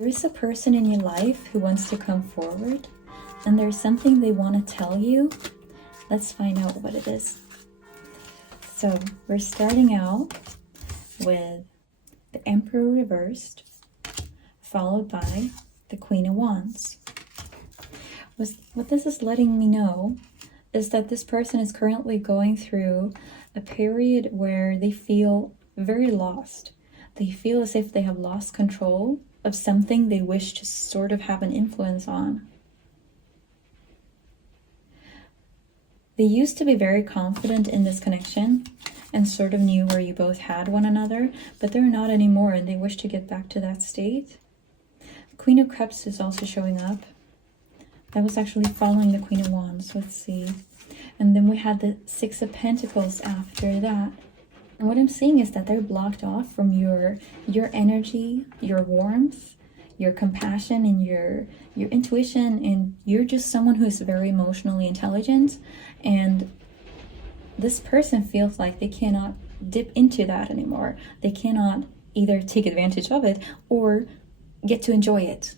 There is a person in your life who wants to come forward, and there's something they want to tell you. Let's find out what it is. So we're starting out with the Emperor reversed, followed by the Queen of Wands. What this is letting me know is that this person is currently going through a period where they feel very lost. They feel as if they have lost control of something they wish to sort of have an influence on. They used to be very confident in this connection and sort of knew where you both had one another, but they're not anymore and they wish to get back to that state. Queen of Cups is also showing up. That was actually following the Queen of Wands. Let's see. And then we had the Six of Pentacles after that. And what I'm seeing is that they're blocked off from your energy, your warmth, your compassion, and your intuition. And you're just someone who is very emotionally intelligent. And this person feels like they cannot dip into that anymore. They cannot either take advantage of it or get to enjoy it.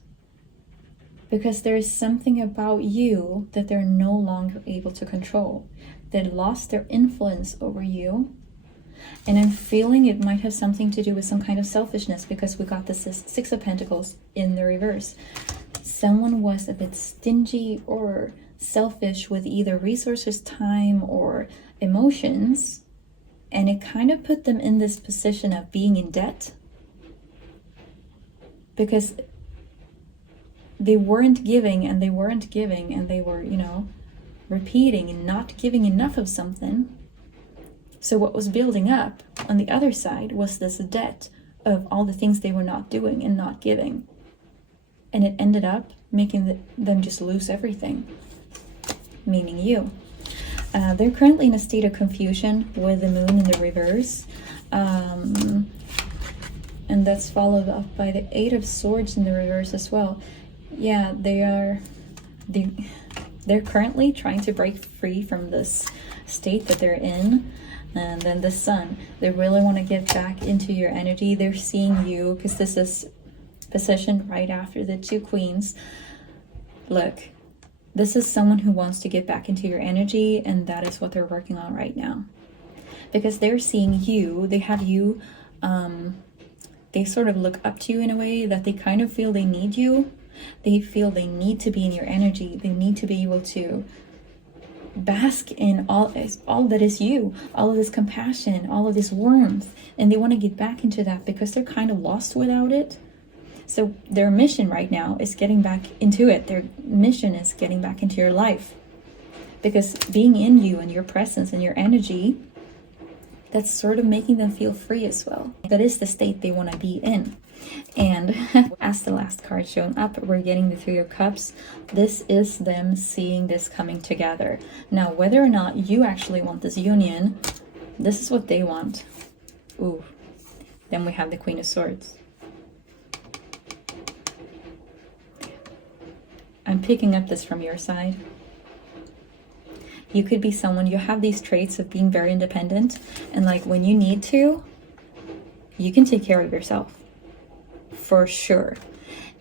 Because there is something about you that they're no longer able to control. They lost their influence over you. And I'm feeling it might have something to do with some kind of selfishness, because we got the Six of Pentacles in the reverse. Someone was a bit stingy or selfish with either resources, time, or emotions. And it kind of put them in this position of being in debt. Because they weren't giving and they weren't giving, and they were, repeating and not giving enough of something. So what was building up on the other side was this debt of all the things they were not doing and not giving. And it ended up making them just lose everything, meaning you. They're currently in a state of confusion with the moon in the reverse. And that's followed up by the Eight of Swords in the reverse as well. Yeah, they're currently trying to break free from this state that they're in. And then the Sun, they really want to get back into your energy. They're seeing you, because this is positioned right after the two Queens. Look, this is someone who wants to get back into your energy, and that is what they're working on right now. Because they're seeing you, they have you, they sort of look up to you in a way that they kind of feel they need you. They feel they need to be in your energy. They need to be able to bask in all that is you, all of this compassion, all of this warmth, and they want to get back into that because they're kind of lost without it. So their mission right now is getting back into it. Their mission is getting back into your life, because being in you and your presence and your energy, that's sort of making them feel free as well. That is the state they want to be in. And as the last card shown up, we're getting the Three of Cups. This is them seeing this coming together. Now, whether or not you actually want this union, this is what they want. Ooh. Then we have the Queen of Swords. I'm picking up this from your side. You could be someone, you have these traits of being very independent, and like when you need to, you can take care of yourself. For sure.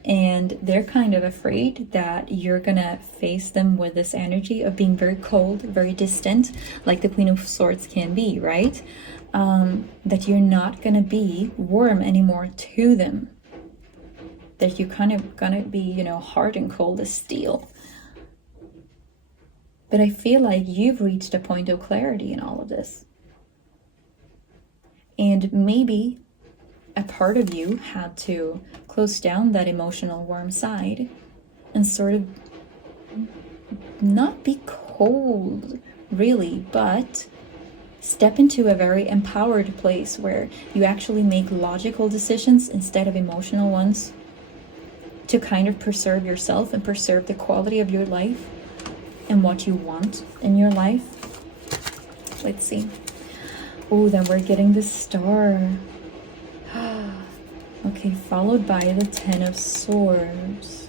And they're kind of afraid that you're gonna face them with this energy of being very cold, very distant, like the Queen of Swords can be, right? That you're not gonna be warm anymore to them. That you're kind of gonna be, hard and cold as steel. But I feel like you've reached a point of clarity in all of this. And maybe a part of you had to close down that emotional warm side and sort of not be cold really, but step into a very empowered place where you actually make logical decisions instead of emotional ones, to kind of preserve yourself and preserve the quality of your life and what you want in your life. Let's see. Oh, then we're getting the Star. Okay, followed by the Ten of Swords.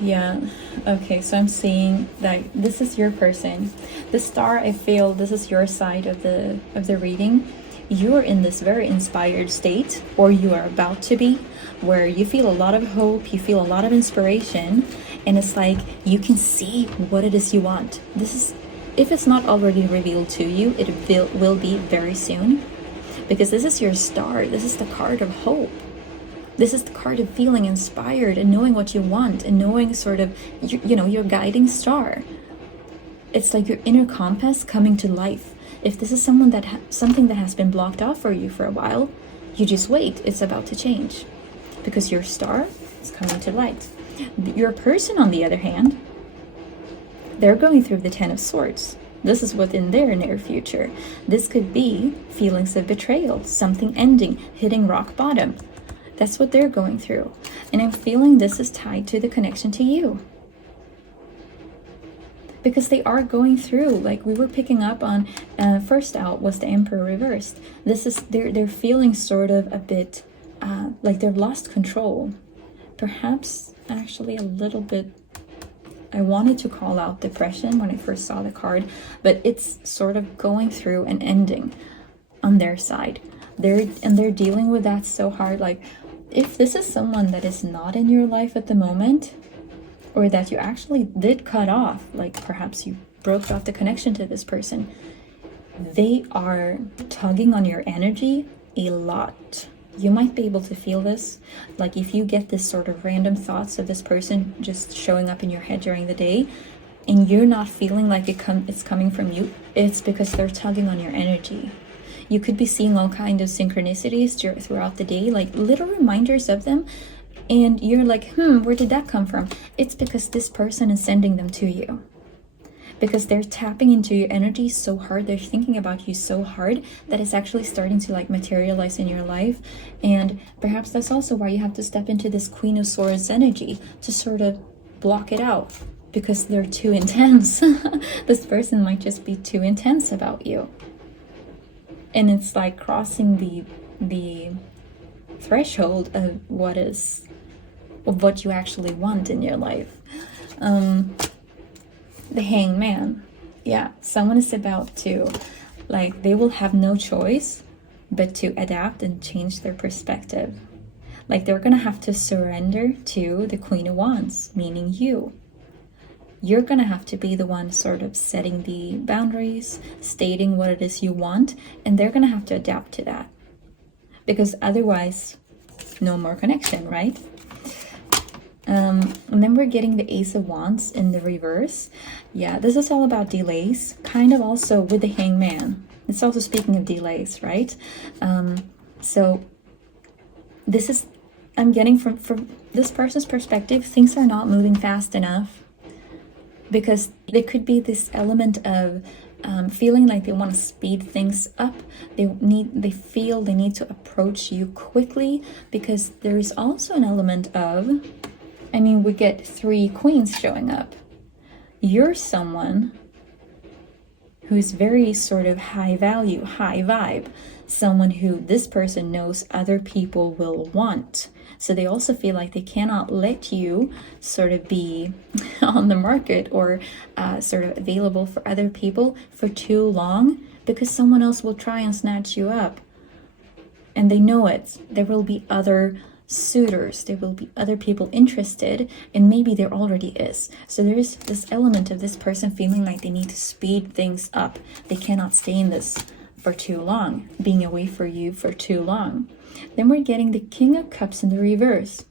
Yeah, okay, so I'm seeing that this is your person. The Star, I feel this is your side of the reading. you are in this very inspired state, or you are about to be, where you feel a lot of hope, you feel a lot of inspiration, and it's like you can see what it is you want. This is, if it's not already revealed to you, it will be very soon, because this is your star. This is the card of hope. This is the card of feeling inspired and knowing what you want and knowing sort of, you know, your guiding star. It's like your inner compass coming to life. If this is something that has been blocked off for you for a while, you just wait. It's about to change, because your star is coming to light. Your person, on the other hand, they're going through the Ten of Swords. This is within their near future. This could be feelings of betrayal, something ending, hitting rock bottom. That's what they're going through. And I'm feeling this is tied to the connection to you. Because they are going through, like we were picking up on, first out was the Emperor reversed. This is, they're feeling sort of a bit like they've lost control. Perhaps actually a little bit, I wanted to call out depression when I first saw the card, but it's sort of going through and ending on their side. They're dealing with that so hard. Like, if this is someone that is not in your life at the moment, or that you actually did cut off, like perhaps you broke off the connection to this person, they are tugging on your energy a lot. You might be able to feel this. Like if you get this sort of random thoughts of this person just showing up in your head during the day, and you're not feeling like it's coming from you, it's because they're tugging on your energy. You could be seeing all kinds of synchronicities throughout the day, like little reminders of them, and you're like, where did that come from? It's because this person is sending them to you. Because they're tapping into your energy so hard, they're thinking about you so hard, that it's actually starting to like materialize in your life. And perhaps that's also why you have to step into this Queen of Swords energy to sort of block it out, because they're too intense. This person might just be too intense about you. And it's like crossing the threshold of what you actually want in your life. The Hangman. Yeah, someone is about to, like, they will have no choice but to adapt and change their perspective. Like, they're gonna have to surrender to the Queen of Wands, meaning you. You're gonna have to be the one sort of setting the boundaries, stating what it is you want, and they're gonna have to adapt to that. Because otherwise, no more connection, right? And then we're getting the Ace of Wands in the reverse. Yeah, this is all about delays, kind of also with the Hangman. It's also speaking of delays, right? So this is, I'm getting from this person's perspective, things are not moving fast enough, because there could be this element of feeling like they want to speed things up. They feel they need to approach you quickly, because there is also an element of, I mean, we get 3 queens showing up. You're someone who's very sort of high value, high vibe, someone who this person knows other people will want. So they also feel like they cannot let you sort of be on the market or sort of available for other people for too long, because someone else will try and snatch you up. And they know it. There will be other suitors, there will be other people interested, and maybe there already is. So there is this element of this person feeling like they need to speed things up. They cannot stay in this for too long, being away from you for too long. Then we're getting the King of Cups in the reverse.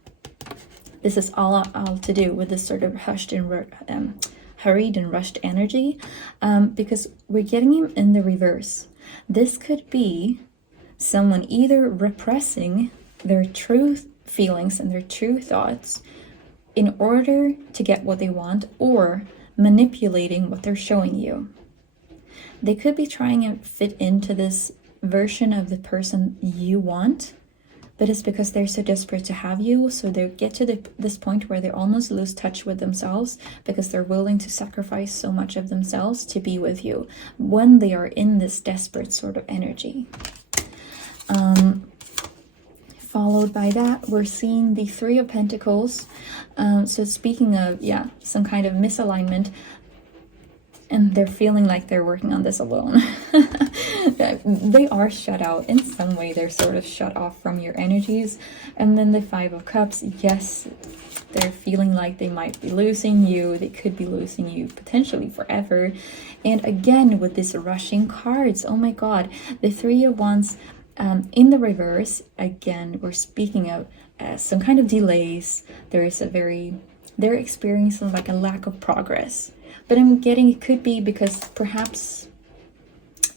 This is all to do with this sort of hurried and rushed energy, because we're getting him in the reverse. This could be someone either repressing their true feelings and their true thoughts in order to get what they want, or manipulating what they're showing you. They could be trying to fit into this version of the person you want, but it's because they're so desperate to have you, so they get to this point where they almost lose touch with themselves, because they're willing to sacrifice so much of themselves to be with you when they are in this desperate sort of energy. Followed by that, we're seeing the 3 of Pentacles. So speaking of, some kind of misalignment, and they're feeling like they're working on this alone. They are shut out in some way. They're sort of shut off from your energies. And then the Five of Cups, yes, they're feeling like they might be losing you. They could be losing you potentially forever. And again, with these rushing cards, oh my god, the Three of Wands in the reverse, again, we're speaking of some kind of delays. They're experiencing like a lack of progress. But I'm getting, it could be because perhaps,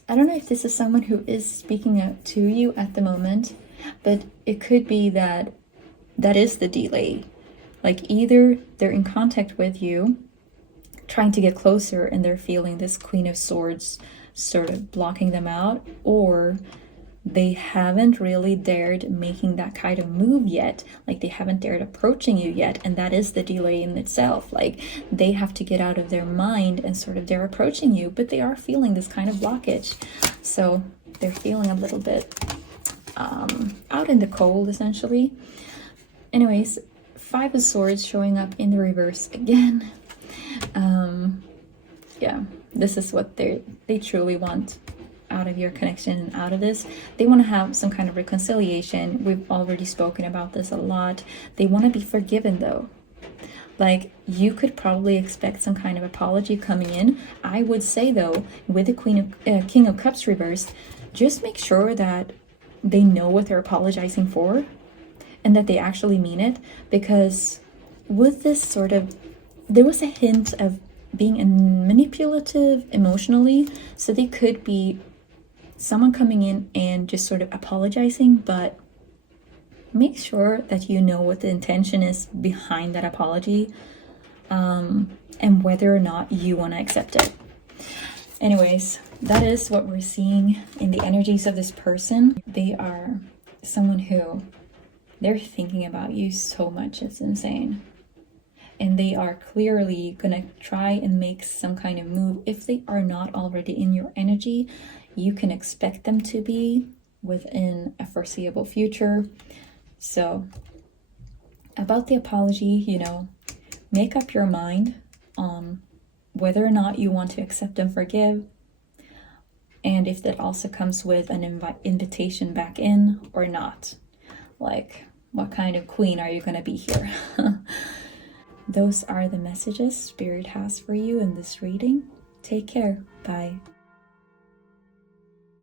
I don't know if this is someone who is speaking out to you at the moment, but it could be that is the delay. Like either they're in contact with you, trying to get closer, and they're feeling this Queen of Swords sort of blocking them out, or they haven't really dared making that kind of move yet. Like they haven't dared approaching you yet, and that is the delay in itself. Like they have to get out of their mind and sort of dare approaching you, but they are feeling this kind of blockage. So they're feeling a little bit out in the cold, essentially. Anyways, Five of Swords showing up in the reverse again. Yeah, this is what they truly want out of your connection and out of this. They want to have some kind of reconciliation. We've already spoken about this a lot. They want to be forgiven though. Like you could probably expect some kind of apology coming in. I would say though, with the King of Cups reversed, just make sure that they know what they're apologizing for and that they actually mean it, because with this sort of, there was a hint of being manipulative emotionally, so they could be someone coming in and just sort of apologizing, but make sure that you know what the intention is behind that apology, and whether or not you want to accept it. Anyways, that is what we're seeing in the energies of this person. They are someone who, they're thinking about you so much, it's insane. And they are clearly gonna try and make some kind of move. If they are not already in your energy, you can expect them to be within a foreseeable future. So about the apology, you know, make up your mind on whether or not you want to accept and forgive, and if that also comes with an invitation back in or not. Like, what kind of queen are you going to be here? Those are the messages Spirit has for you in this reading. Take care. Bye.